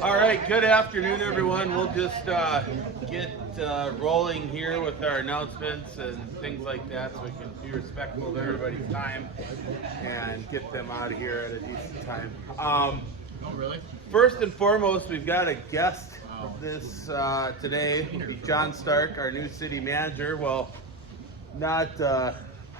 All right, good afternoon, everyone. We'll just get rolling here with our announcements and things like that so we can be respectful of everybody's time and get them out of here at a decent time. First and foremost, we've got a guest this today, John Stark, our new city manager. Well, not,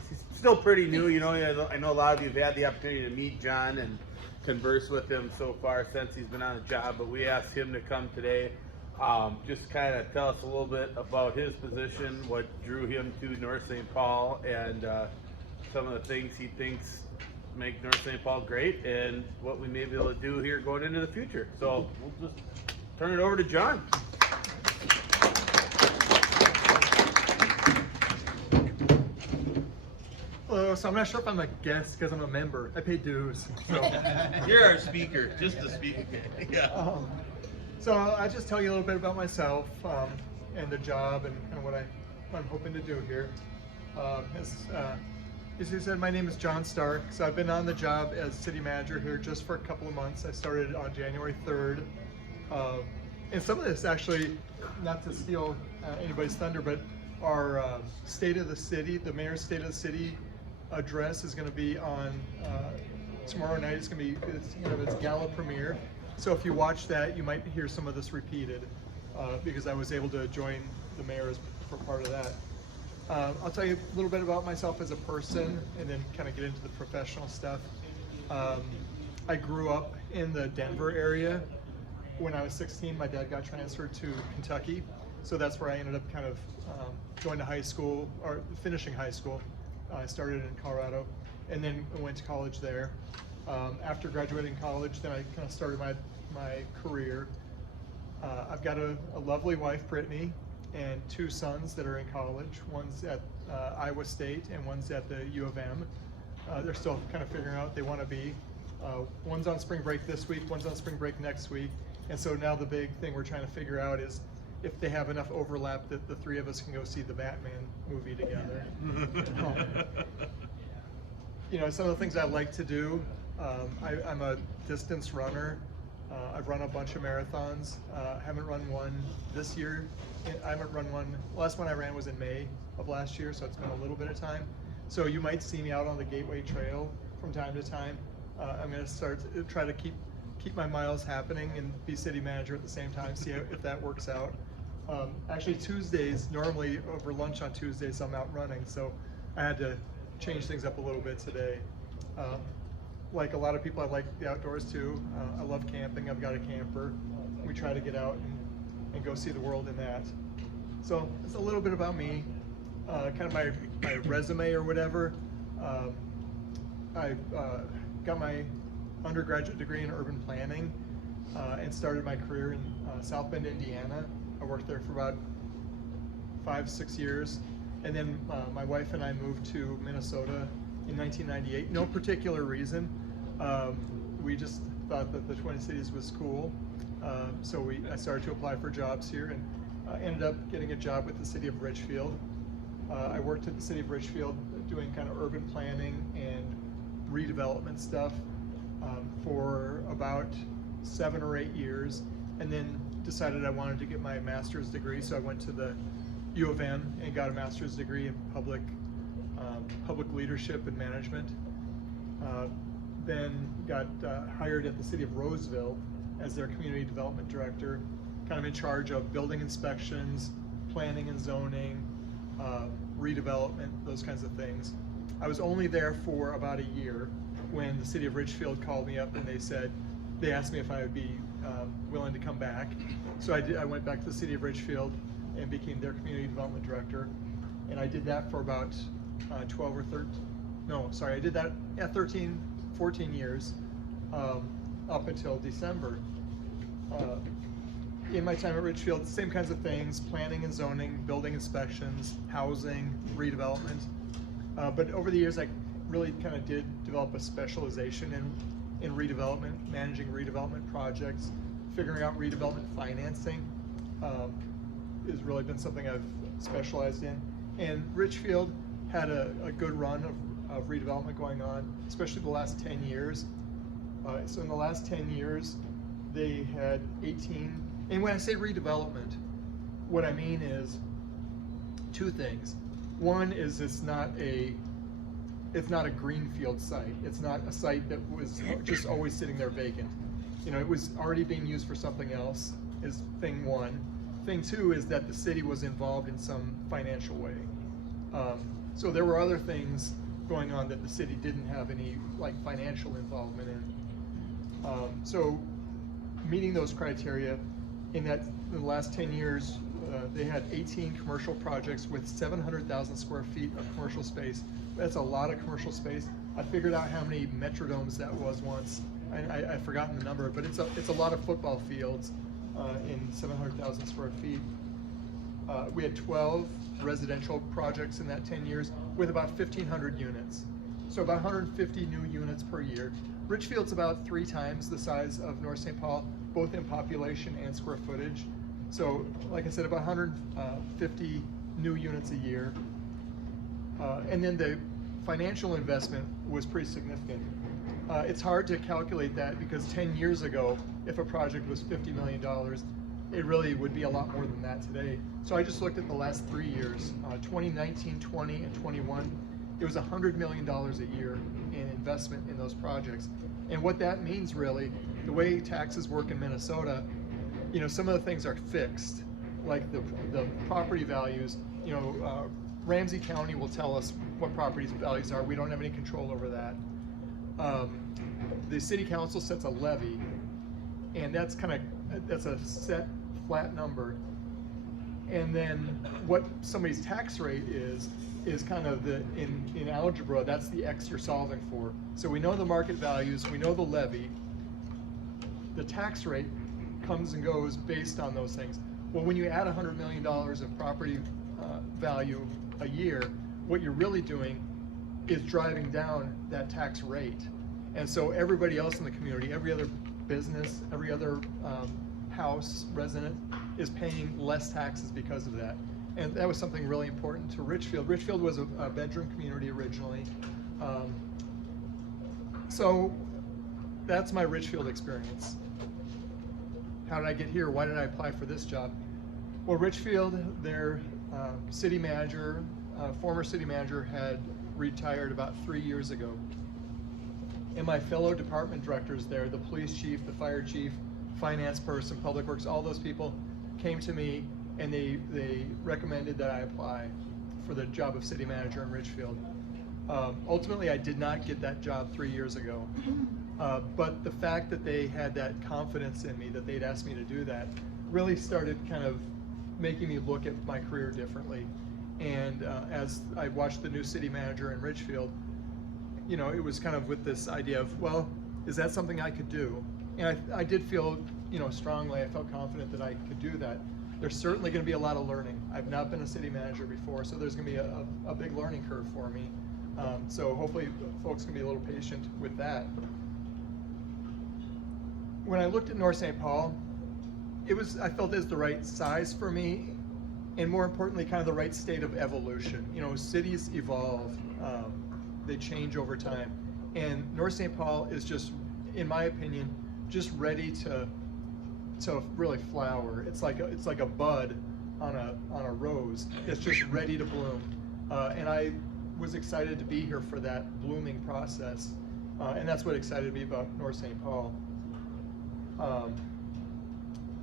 he's still pretty new, you know. I know a lot of you have had the opportunity to meet John and converse with him so far since he's been on the job, but we asked him to come today, just kind of tell us a little bit about his position, what drew him to North St. Paul, and some of the things he thinks make North St. Paul great, and what we may be able to do here going into the future. So we'll just turn it over to John. Hello, so I'm not sure if I'm a guest because I'm a member. I pay dues. So. You're our speaker, just a speaker. Yeah. So I'll just tell you a little bit about myself and the job and kind of what I'm hoping to do here. As you said, my name is John Stark. So I've been on the job as city manager here just for a couple of months. I started on January 3rd. And some of this actually, not to steal anybody's thunder, but our State of the City, the mayor's State of the City address is going to be on tomorrow night. It's going to be its gala premiere. So if you watch that, you might hear some of this repeated because I was able to join the mayor for part of that. I'll tell you a little bit about myself as a person and then kind of get into the professional stuff. I grew up in the Denver area. When I was 16, my dad got transferred to Kentucky. So that's where I ended up kind of going to high school, or finishing high school. I started in Colorado and then went to college there. After graduating college, then I kind of started my career. I've got a lovely wife, Brittany, and two sons that are in college. One's at Iowa State and one's at the U of M. They're still kind of figuring out what they want to be. One's on spring break this week, one's on spring break next week. And so now the big thing we're trying to figure out is if they have enough overlap that the three of us can go see the Batman movie together. You know, some of the things I like to do, I'm a distance runner. I've run a bunch of marathons. Haven't run one this year. I haven't run one. The last one I ran was in May of last year, so it's been a little bit of time. So you might see me out on the Gateway Trail from time to time. I'm going to try to keep my miles happening and be city manager at the same time, see if that works out. Actually Tuesdays, normally over lunch on Tuesdays I'm out running, so I had to change things up a little bit today. Like a lot of people, I like the outdoors too. I love camping. I've got a camper. We try to get out and go see the world in that. So it's a little bit about me, kind of my resume or whatever. I got my undergraduate degree in urban planning and started my career in South Bend, Indiana. I worked there for about 5-6 years, and then my wife and I moved to Minnesota in 1998. No particular reason. We just thought that the Twin Cities was cool, so I started to apply for jobs here and ended up getting a job with the city of Richfield. I worked at the city of Richfield doing kind of urban planning and redevelopment stuff for about 7 or 8 years, and then decided I wanted to get my master's degree, so I went to the U of M and got a master's degree in public leadership and management. Then got hired at the city of Roseville as their community development director, kind of in charge of building inspections, planning and zoning, redevelopment, those kinds of things. I was only there for about a year when the city of Richfield called me up and they asked me if I would be willing to come back. So I went back to the city of Richfield and became their community development director. And I did that for about 13, 14 years up until December. In my time at Richfield, same kinds of things, planning and zoning, building inspections, housing, redevelopment. But over the years, I really kind of did develop a specialization in redevelopment, managing redevelopment projects, figuring out redevelopment financing has really been something I've specialized in. And Richfield had a good run of redevelopment going on, especially the last 10 years. So in the last 10 years, they had 18, and when I say redevelopment, what I mean is two things. One is it's not a greenfield site. It's not a site that was just always sitting there vacant. You know, it was already being used for something else, is thing one. Thing two is that the city was involved in some financial way. So there were other things going on that the city didn't have any like financial involvement in. So meeting those criteria, in the last 10 years, they had 18 commercial projects with 700,000 square feet of commercial space. That's a lot of commercial space. I figured out how many metrodomes that was once. I've forgotten the number, but it's a lot of football fields in 700,000 square feet. We had 12 residential projects in that 10 years with about 1,500 units. So about 150 new units per year. Richfield's about 3 times the size of North St. Paul, both in population and square footage. So, like I said, about 150 new units a year. And then the financial investment was pretty significant. It's hard to calculate that because 10 years ago, if a project was $50 million, it really would be a lot more than that today. So I just looked at the last 3 years, 2019, 20, and 21. It was $100 million a year in investment in those projects. And what that means really, the way taxes work in Minnesota, you know, some of the things are fixed, like the property values. You know, Ramsey County will tell us what property values are. We don't have any control over that. The city council sets a levy, and that's a set flat number. And then what somebody's tax rate is kind of in algebra, that's the X you're solving for. So we know the market values, we know the levy. The tax rate comes and goes based on those things. Well, when you add $100 million of property value a year, what you're really doing is driving down that tax rate. And so everybody else in the community, every other business, every other house resident is paying less taxes because of that. And that was something really important to Richfield. Richfield was a bedroom community originally. So that's my Richfield experience. How did I get here? Why did I apply for this job? Well, Richfield, their city manager, former city manager, had retired about 3 years ago. And my fellow department directors there, the police chief, the fire chief, finance person, public works, all those people came to me and they recommended that I apply for the job of city manager in Richfield. Ultimately, I did not get that job 3 years ago. But the fact that they had that confidence in me, that they'd asked me to do that, really started kind of making me look at my career differently. And as I watched the new city manager in Richfield, you know, it was kind of with this idea of, well, is that something I could do? And I did feel, you know, strongly, I felt confident that I could do that. There's certainly going to be a lot of learning. I've not been a city manager before, so there's going to be a big learning curve for me. So hopefully folks can be a little patient with that. When I looked at North St. Paul, I felt it was the right size for me, and more importantly, kind of the right state of evolution. You know, cities evolve, they change over time. And North St. Paul is just, in my opinion, just ready to really flower. It's like a bud on a rose. It's just ready to bloom. And I was excited to be here for that blooming process. And that's what excited me about North St. Paul.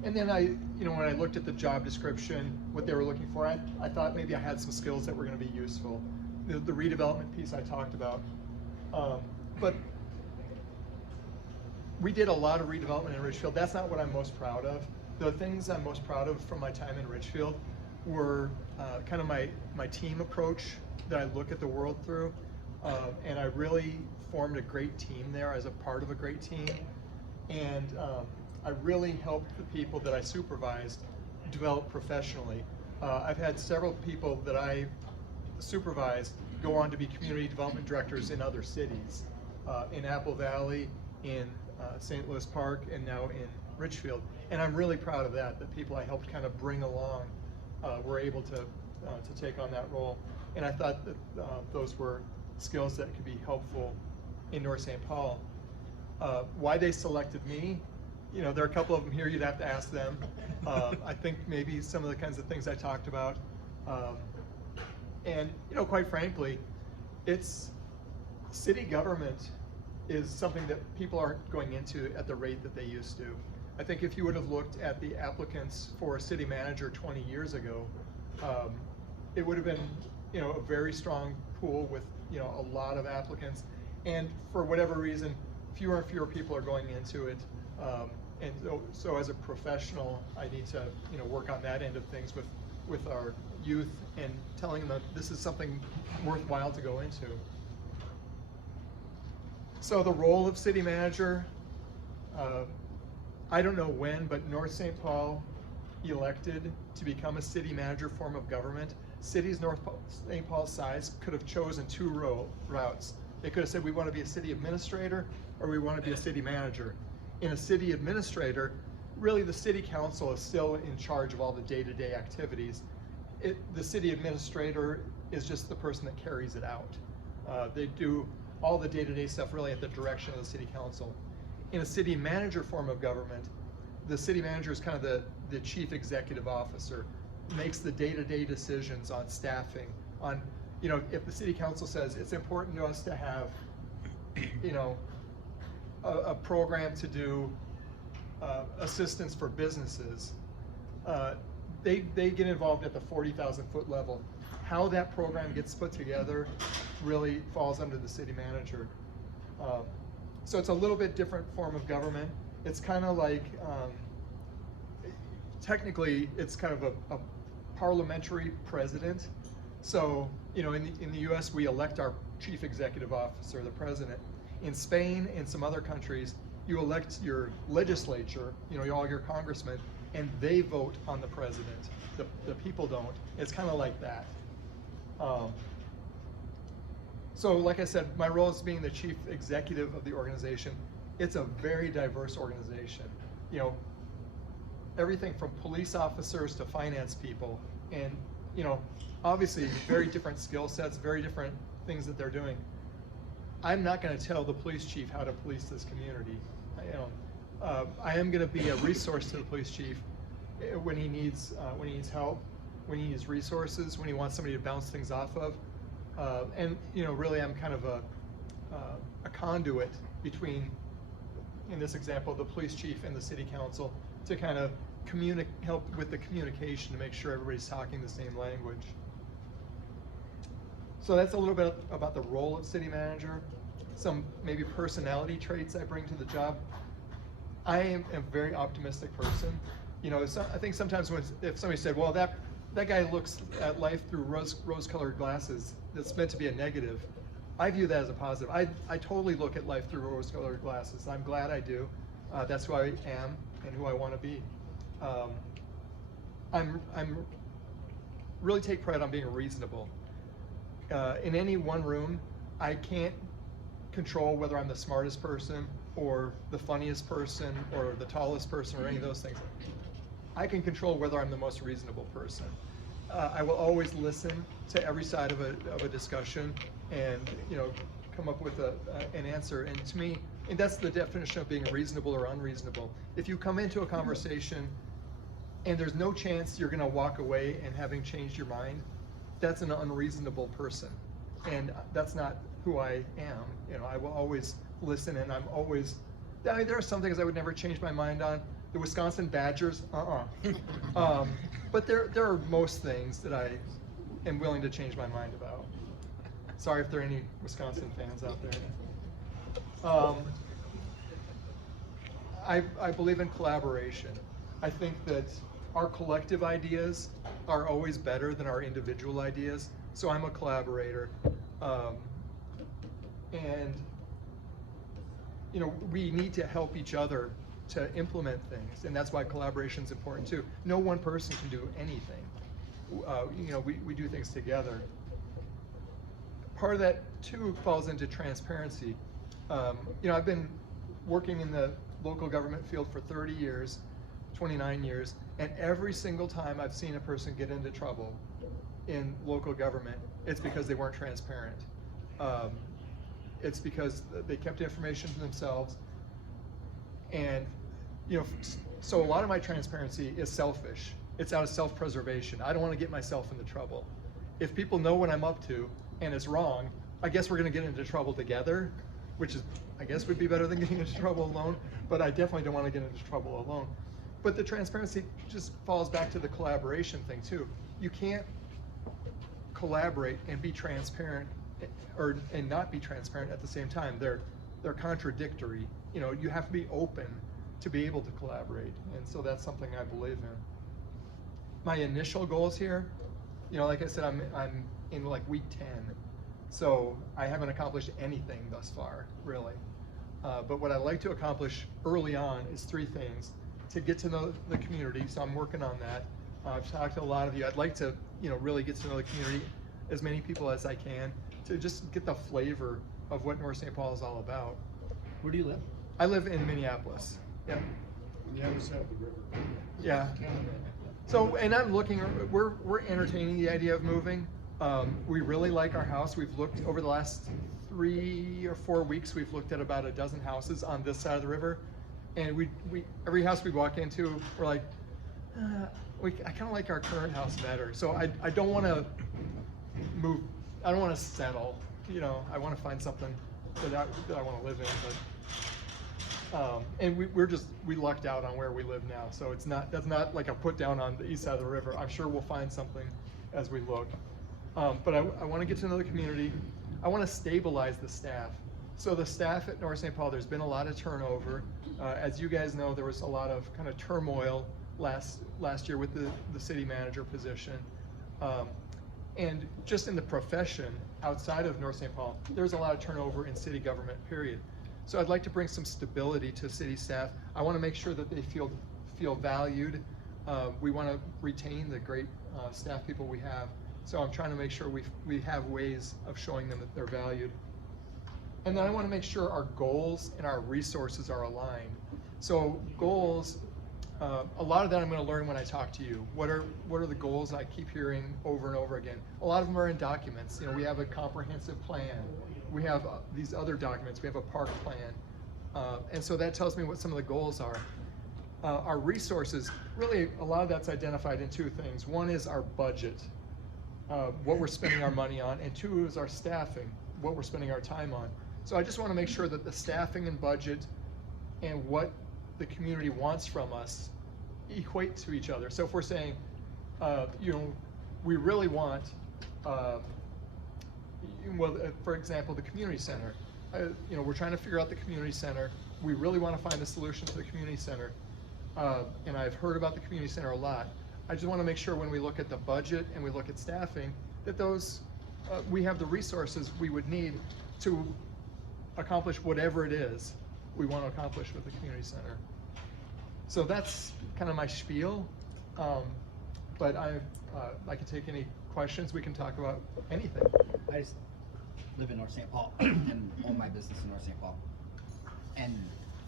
And then when I looked at the job description, what they were looking for, I thought maybe I had some skills that were going to be useful. The redevelopment piece I talked about. But we did a lot of redevelopment in Richfield. That's not what I'm most proud of. The things I'm most proud of from my time in Richfield were kind of my team approach that I look at the world through. And I really formed a great team there as a part of a great team. And I really helped the people that I supervised develop professionally. I've had several people that I supervised go on to be community development directors in other cities, in Apple Valley, in St. Louis Park, and now in Richfield. And I'm really proud of that, that people I helped kind of bring along were able to take on that role. And I thought that those were skills that could be helpful in North St. Paul. Why they selected me, there are a couple of them here, you'd have to ask them. I think maybe some of the kinds of things I talked about. And quite frankly, it's city government is something that people aren't going into at the rate that they used to. I think if you would have looked at the applicants for a city manager 20 years ago, it would have been a very strong pool with a lot of applicants, and for whatever reason, fewer and fewer people are going into it. And so as a professional, I need to work on that end of things with our youth and telling them that this is something worthwhile to go into. So the role of city manager, I don't know when, but North St. Paul elected to become a city manager form of government. Cities North St. Paul size could have chosen two routes. They could have said, we want to be a city administrator, or we want to be a city manager. In a city administrator, really the city council is still in charge of all the day-to-day activities. The city administrator is just the person that carries it out. They do all the day-to-day stuff really at the direction of the city council. In a city manager form of government, the city manager is kind of the chief executive officer, makes the day-to-day decisions on staffing, on, if the city council says it's important to us to have, a program to do assistance for businesses, they get involved at the 40,000 foot level. How that program gets put together really falls under the city manager. So it's a little bit different form of government. It's kind of like, technically, it's kind of a parliamentary president. So, in the US, we elect our chief executive officer, the president. In Spain and some other countries, you elect your legislature, all your congressmen, and they vote on the president. The people don't. It's kind of like that. So like I said, my role is being the chief executive of the organization. It's a very diverse organization. Everything from police officers to finance people, and obviously very different skill sets, very different things that they're doing. I'm not going to tell the police chief how to police this community. I am going to be a resource to the police chief when he needs help, when he needs resources, when he wants somebody to bounce things off of, and really I'm kind of a conduit between, in this example, the police chief and the city council to kind of help with the communication to make sure everybody's talking the same language. So that's a little bit about the role of city manager. Some maybe personality traits I bring to the job. I am a very optimistic person. I think sometimes if somebody said, well, that guy looks at life through rose-colored glasses, that's meant to be a negative. I view that as a positive. I totally look at life through rose-colored glasses. I'm glad I do. That's who I am and who I want to be. I'm really take pride on being reasonable. In any one room, I can't control whether I'm the smartest person or the funniest person or the tallest person or any of those things. I can control whether I'm the most reasonable person. I will always listen to every side of a discussion and come up with an answer. And to me, and that's the definition of being reasonable or unreasonable. If you come into a conversation and there's no chance you're going to walk away and having changed your mind, that's an unreasonable person, and that's not who I am. I will always listen, and there are some things I would never change my mind on. The Wisconsin Badgers, but there are most things that I am willing to change my mind about. Sorry if there are any Wisconsin fans out there. I believe in collaboration. I think that our collective ideas are always better than our individual ideas. So I'm a collaborator. And we need to help each other to implement things, and that's why collaboration is important too. No one person can do anything. We do things together. Part of that too falls into transparency. I've been working in the local government field for 30 years, 29 years, and every single time I've seen a person get into trouble in local government, it's because they weren't transparent. It's because they kept information to themselves. And, you know, so a lot of my transparency is selfish. It's out of self-preservation. I don't want to get myself into trouble. If people know what I'm up to and it's wrong, I guess we're going to get into trouble together, which is, I guess, would be better than getting into trouble alone, but I definitely don't want to get into trouble alone. But the transparency just falls back to the collaboration thing too. You can't collaborate and be transparent and not be transparent at the same time. They're contradictory. You know, you have to be open to be able to collaborate, and so that's something I believe in. My initial goals here, you know, like I said, I'm in like week 10, so I haven't accomplished anything thus far, really. But what I'd like to accomplish early on is 3 things: to get to know the community, so I'm working on that. I've talked to a lot of you. I'd like to, you know, really get to know the community, as many people as I can, to just get the flavor of what North St. Paul is all about. Where do you live? I live in Minneapolis. Yeah. On the other side of the river. Yeah. So, and I'm looking, we're entertaining the idea of moving. We really like our house. We've looked over the last 3 or 4 weeks, we've looked at about a dozen houses on this side of the river. And we every house we walk into, we're like, I kind of like our current house better. So I don't want to move, I don't want to settle. You know, I want to find something that I want to live in. But and we lucked out on where we live now, so that's not like a put down on the east side of the river. I'm sure we'll find something as we look. But I want to get to know the community. I want to stabilize the staff. So the staff at North St. Paul, there's been a lot of turnover. As you guys know, there was a lot of kind of turmoil last year with the city manager position. And just in the profession outside of North St. Paul, there's a lot of turnover in city government, period. So I'd like to bring some stability to city staff. I want to make sure that they feel valued. We want to retain the great staff people we have. So I'm trying to make sure we have ways of showing them that they're valued. And then I want to make sure our goals and our resources are aligned. So goals, a lot of that I'm going to learn when I talk to you. What are the goals I keep hearing over and over again? A lot of them are in documents. You know, we have a comprehensive plan. We have these other documents. We have a park plan. And so that tells me what some of the goals are. Our resources, really a lot of that's identified in 2 things. One is our budget, what we're spending our money on, and 2 is our staffing, what we're spending our time on. So I just want to make sure that the staffing and budget and what the community wants from us equate to each other. So if we're saying, you know, we really want, for example, the community center. You know, we're trying to figure out the community center. We really want to find a solution to the community center. And I've heard about the community center a lot. I just want to make sure when we look at the budget and we look at staffing, that those, we have the resources we would need to accomplish whatever it is we want to accomplish with the community center. So that's kind of my spiel. But I can take any questions. We can talk about anything. I just live in North St. Paul and own my business in North St. Paul. And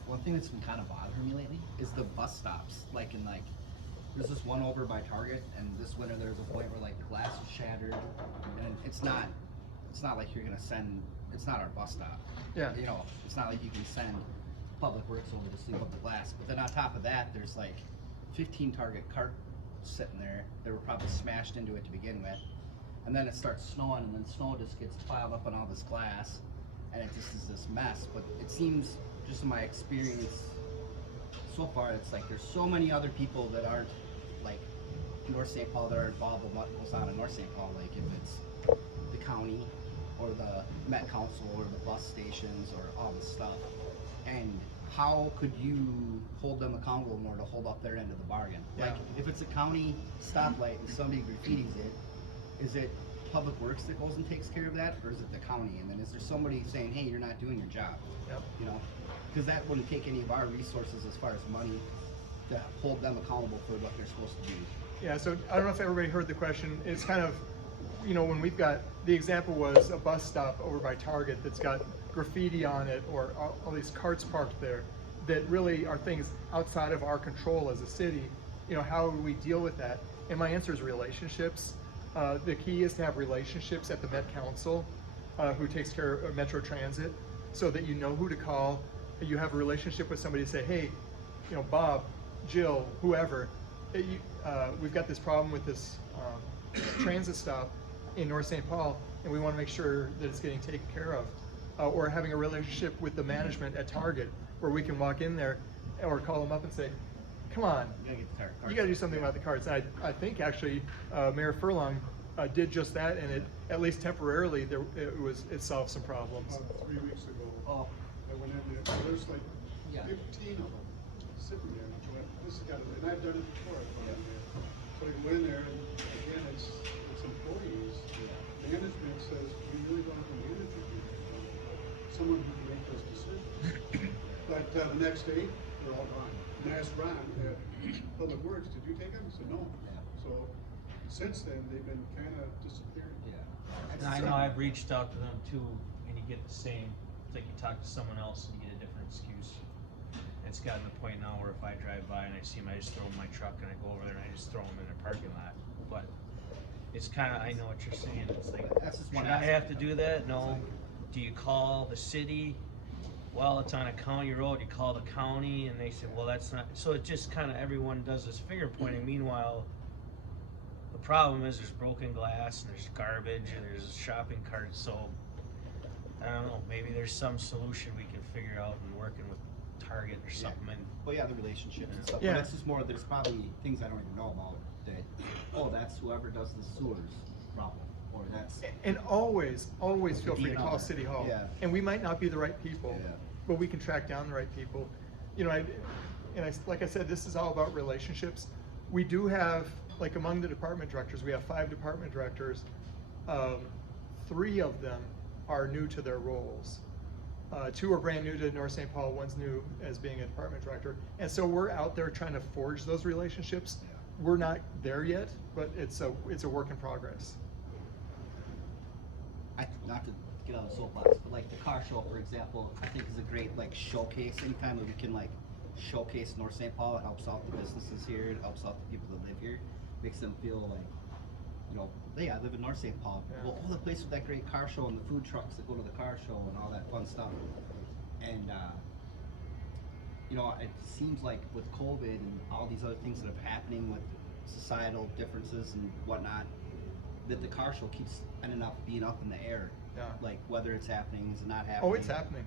one thing that's been kind of bothering me lately is the bus stops. There's this one over by Target, and this winter there was a point where the glass was shattered, and it's not like you're gonna send. It's not our bus stop. Yeah. You know, it's not like you can send Public Works over to sweep up the glass. But then on top of that, there's 15 Target carts sitting there. They were probably smashed into it to begin with. And then it starts snowing, and then snow just gets piled up on all this glass, and it just is this mess. But it seems, just in my experience so far, it's there's so many other people that aren't North St. Paul that are involved with what goes on in North St. Paul. If it's the county or the Met Council or the bus stations or all this stuff. And how could you hold them accountable more to hold up their end of the bargain? Yeah. If it's a county stoplight and somebody graffitis it, is it Public Works that goes and takes care of that, or is it the county? And then is there somebody saying, hey, you're not doing your job? Yep. You know, because that wouldn't take any of our resources as far as money to hold them accountable for what they're supposed to do. Yeah, so I don't know if everybody heard the question. It's kind of, you know, when we've got, the example was a bus stop over by Target that's got graffiti on it, or all these carts parked there that really are things outside of our control as a city. You know, how do we deal with that? And my answer is relationships. The key is to have relationships at the Met Council. who takes care of Metro Transit, so that you know who to call. You have a relationship with somebody to say, hey, you know, Bob, Jill, whoever, we've got this problem with this transit stop in North St. Paul, and we want to make sure that it's getting taken care of. Or having a relationship with the management at Target, where we can walk in there or call them up and say, come on, You gotta get the cards. you got to do something about the carts. And I think actually Mayor Furlong did just that, and it, at least temporarily, it solved some problems. About 3 weeks ago, Oh, I went in there, there's like Yeah. 15 of them sitting there. And I went, this has got to, and I've done it before, I've gone in there. But I go in there, and again, it's employees. Management says, we really don't have a manager here. Someone who can make those decisions. But the next day, they're all gone. And I asked Ron at Public Works, did you take them? He said, no. Yeah. So since then, they've been kind of disappearing. yeah. And I know I've reached out to them too, and you get the same, it's like you talk to someone else and you get a different excuse. It's gotten to the point now where if I drive by and I see them, I just throw them in my truck and I go over there and I just throw them in their parking lot. But it's kinda, I know what you're saying, it's like, That's just one should I have to aspect do of it. that? No. Do you call the city? Well, it's on a county road, you call the county and they say, well, that's not, so it just kinda, everyone does this finger pointing, meanwhile, the problem is there's broken glass and there's garbage and there's shopping carts, so I don't know, maybe there's some solution we can figure out in working with Target or something and Well, yeah, the relationships and stuff. Yeah. But it's just more, there's probably things I don't even know about that, oh, that's whoever does the sewers problem, or that's, And always feel free to call DNR. City Hall. Yeah. And we might not be the right people, Yeah. but we can track down the right people. You know, like I said, this is all about relationships. We do have, like among the department directors, we have 5 department directors. 3 of them are new to their roles. 2 are brand new to North St. Paul, 1's new as being a department director. And so we're out there trying to forge those relationships. Yeah. We're not there yet, but it's a work in progress. not to get on the soapbox, but like the car show, for example, I think is a great like showcase. Anytime that we can like showcase North St. Paul, it helps out the businesses here, it helps out the people that live here, makes them feel like, you know, hey, I live in North St. Paul. Yeah. Well, oh, the place with that great car show and the food trucks that go to the car show and all that fun stuff. And you know, it seems like with COVID and all these other things that are happening with societal differences and whatnot, that the car show keeps ending up being up in the air. Yeah. Like whether it's happening, is it not happening? Oh, it's happening.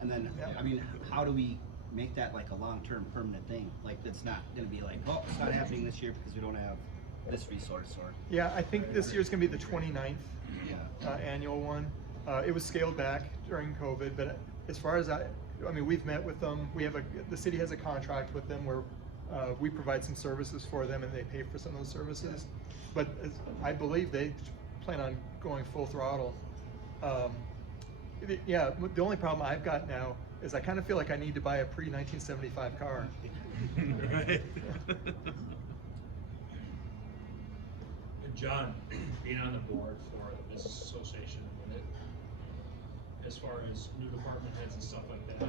And then, Yeah. I mean, how do we make that like a long-term permanent thing? Like that's not gonna be like, oh, it's not happening this year because we don't have this resource or. Yeah, I think this year's gonna be the 29th Yeah. annual one. It was scaled back during COVID, but as far as I mean, we've met with them. The city has a contract with them where we provide some services for them and they pay for some of those services. But I believe they plan on going full throttle. Yeah, the only problem I've got now is I kind of feel like I need to buy a pre-1975 car. Right. And John, being on the board for the business association, as far as new department heads and stuff like that,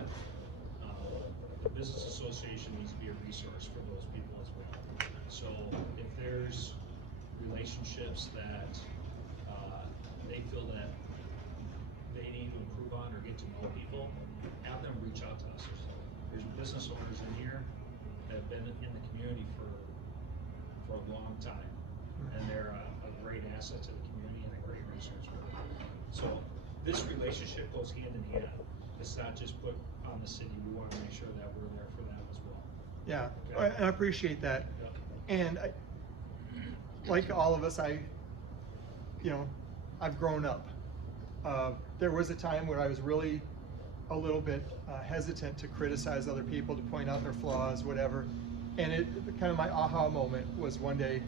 the business association needs to be a resource for those people as well. So if there's relationships that they feel that they need to improve on or get to know people, have them reach out to us. There's business owners in here that have been in the community for a long time, and they're a great asset to the community and a great resource for them. So this relationship goes hand in hand. It's not just put on the city. We want to make sure that we're there for them as well. Yeah, Okay. I appreciate that. Yep. And like all of us, I've grown up. There was a time where I was really a little bit hesitant to criticize other people, to point out their flaws, whatever. And kind of my aha moment was one day,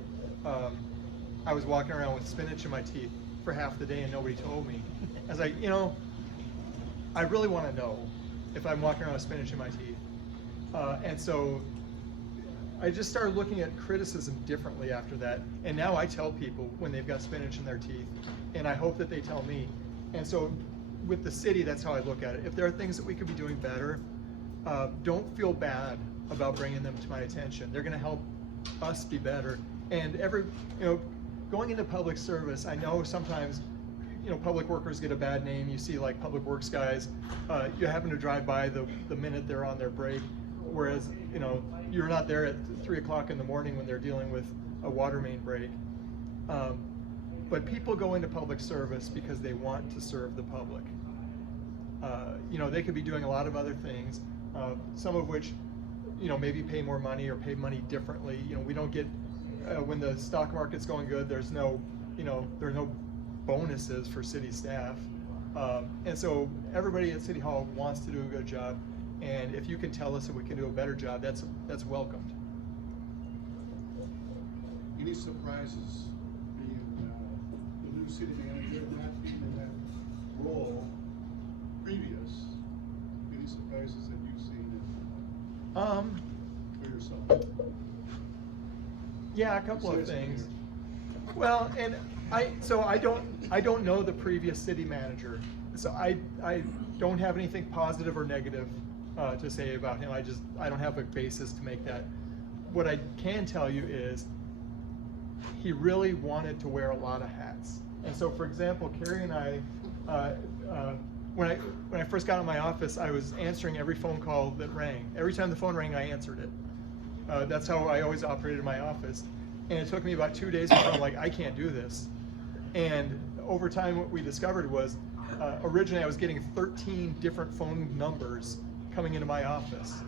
I was walking around with spinach in my teeth for half the day and nobody told me. I was like, I really want to know if I'm walking around with spinach in my teeth. And so I just started looking at criticism differently after that. And now I tell people when they've got spinach in their teeth, and I hope that they tell me. And so with the city, that's how I look at it. If there are things that we could be doing better, don't feel bad about bringing them to my attention. They're gonna help us be better. And going into public service, I know sometimes, you know, public workers get a bad name. You see like public works guys, you happen to drive by the minute they're on their break, whereas, you know, you're not there at 3 o'clock in the morning when they're dealing with a water main break. But people go into public service because they want to serve the public. You know, they could be doing a lot of other things, some of which, you know, maybe pay more money or pay money differently. You know, we don't get, when the stock market's going good, there's no, you know, there's no bonuses for city staff. And so everybody at City Hall wants to do a good job. And if you can tell us that we can do a better job, that's welcomed. Any surprises being the new city manager, not being in that role previous? Any surprises that you've seen for yourself? Yeah, a couple of things. Well, and I don't know the previous city manager, so I don't have anything positive or negative to say about him. I don't have a basis to make that. What I can tell you is he really wanted to wear a lot of hats. And so, for example, Carrie and I, when I first got in my office, I was answering every phone call that rang. Every time the phone rang, I answered it. That's how I always operated my office. And it took me about 2 days before I'm like, I can't do this. And over time, what we discovered was, originally I was getting 13 different phone numbers coming into my office,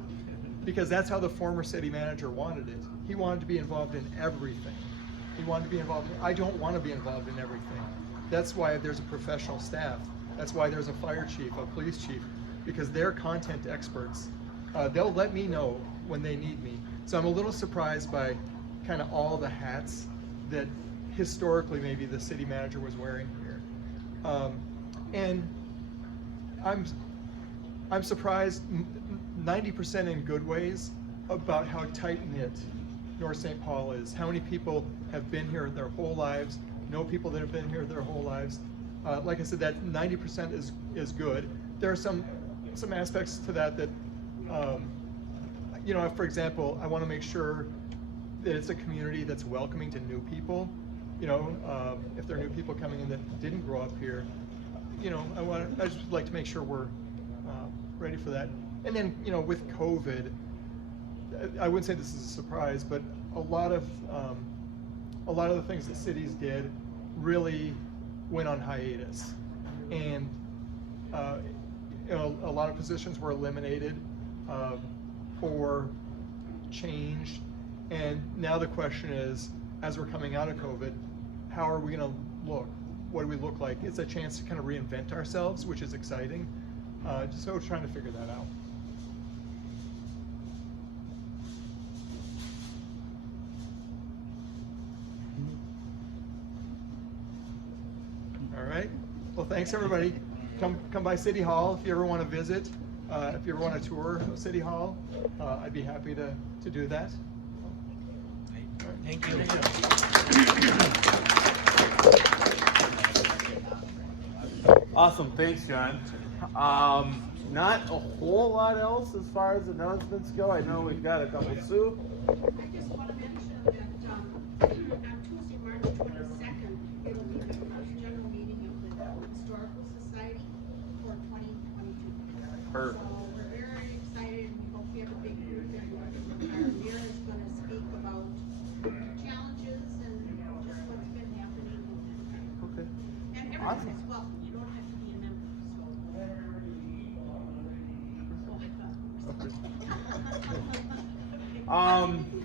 because that's how the former city manager wanted it. He wanted to be involved in everything. He wanted to be involved in, I don't want to be involved in everything. That's why there's a professional staff. That's why there's a fire chief, a police chief, because they're content experts. They'll let me know when they need me. So I'm a little surprised by kind of all the hats that historically maybe the city manager was wearing here. And I'm surprised 90% in good ways about how tight-knit North St. Paul is. How many people have been here their whole lives, know people that have been here their whole lives. Like I said, that 90% is good. There are some aspects to that you know, for example, I want to make sure that it's a community that's welcoming to new people. You know, if there are new people coming in that didn't grow up here, you know, I just like to make sure we're ready for that. And then, you know, with COVID, I wouldn't say this is a surprise, but a lot of the things that cities did really went on hiatus, and you know, a lot of positions were eliminated or changed. And now the question is, as we're coming out of COVID, how are we going to look? What do we look like? It's a chance to kind of reinvent ourselves, which is exciting. So we're trying to figure that out. All right. Well, thanks everybody. Come by City Hall if you ever want to visit. If you ever want a tour of City Hall, I'd be happy to do that. Thank you. Awesome, thanks, John. Not a whole lot else as far as announcements go. I know we've got a couple. Sue? I just want to mention that on Tuesday, March 22nd, it will be the first general meeting of the Historical Society for 2022. Perfect. So we're very excited. We hope we have a big group there. Our mayor is going to speak about challenges and just what's been happening. Okay. And everyone is welcome. You don't have to be a member. Thank you.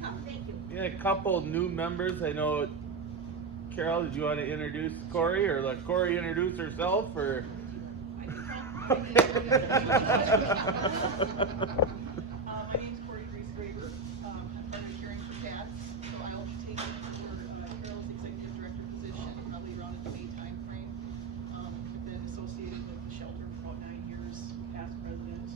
Yeah, a couple new members. I know, Carol, did you want to introduce Corey, or let Corey introduce herself, or? My name's Corey Grace-Graber. I'm part of Caring for Cats, so I'll be taking over Carol's executive director position probably around the May timeframe. I've been associated with the shelter for about 9 years, past president,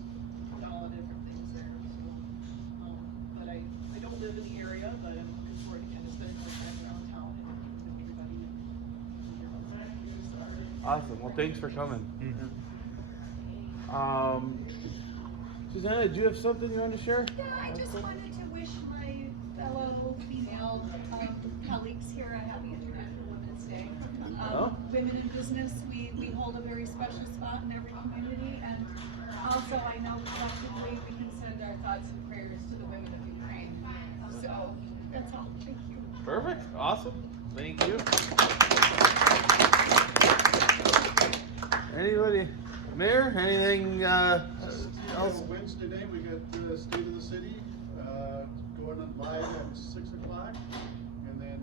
done all the different things there. So, but I don't live in the area, but I'm looking forward to kind of spending more time around town and with everybody. Awesome. Well, thanks for coming. Susanna, do you have something you want to share? Yeah, I just wanted to wish my fellow female colleagues here a happy International Women's Day. Oh. Women in business, we hold a very special spot in every community, and also I know collectively we can send our thoughts and prayers to the women of Ukraine. So, that's all, thank you. Perfect. Awesome. Thank you. Anybody? Mayor, anything else? Wednesday night, we got the State of the City, going on live at 6 o'clock. And then,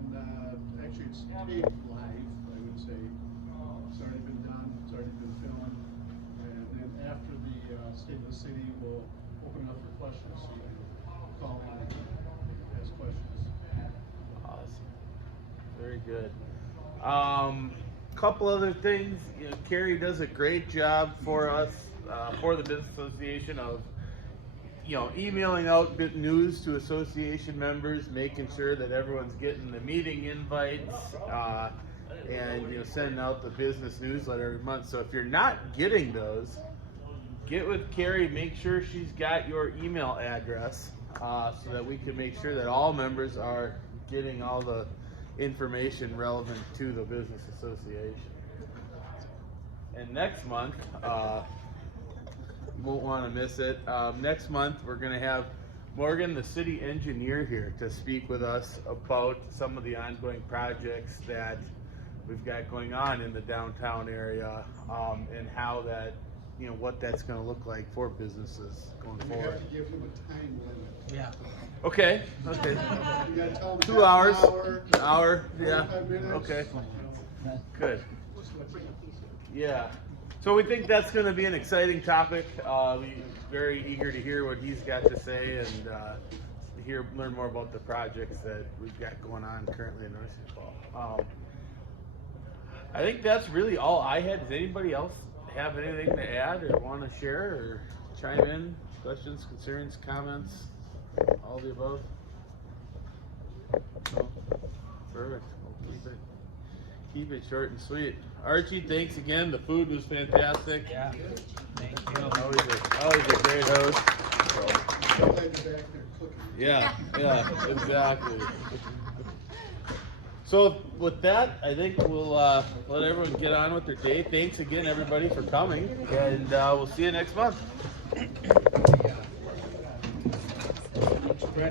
actually it's taped live, I would say. It's already been done, it's already been filmed. And then after the, State of the City, we'll open it up for questions, so you can call in and ask questions. Awesome. Very good. Couple other things. You know, Carrie does a great job for us, for the Business Association of, emailing out good news to association members, making sure that everyone's getting the meeting invites, and sending out the business newsletter every month. So if you're not getting those, get with Carrie. Make sure she's got your email address, so that we can make sure that all members are getting all the information relevant to the business association. And next month, you won't want to miss it. Next month, we're going to have Morgan, the city engineer, here to speak with us about some of the ongoing projects that we've got going on in the downtown area, and how that, what that's going to look like for businesses going You forward. have to give him a time limit. Yeah. Okay. You gotta tell him 2 hours. half an Hour. Yeah. 45 minutes. Okay. You know, Good. just what you- Yeah. So we think that's going to be an exciting topic. We're very eager to hear what he's got to say and learn more about the projects that we've got going on currently in North St. Paul. I think that's really all I had. Does anybody else have anything to add or want to share or chime in? Questions, concerns, comments? All the above? No? Perfect. We'll keep it short and sweet. Archie, thanks again. The food was fantastic. Yeah. Thank you. Always a great host. I'm glad you're back there cooking. Yeah, exactly. So with that, I think we'll let everyone get on with their day. Thanks again, everybody, for coming, and we'll see you next month.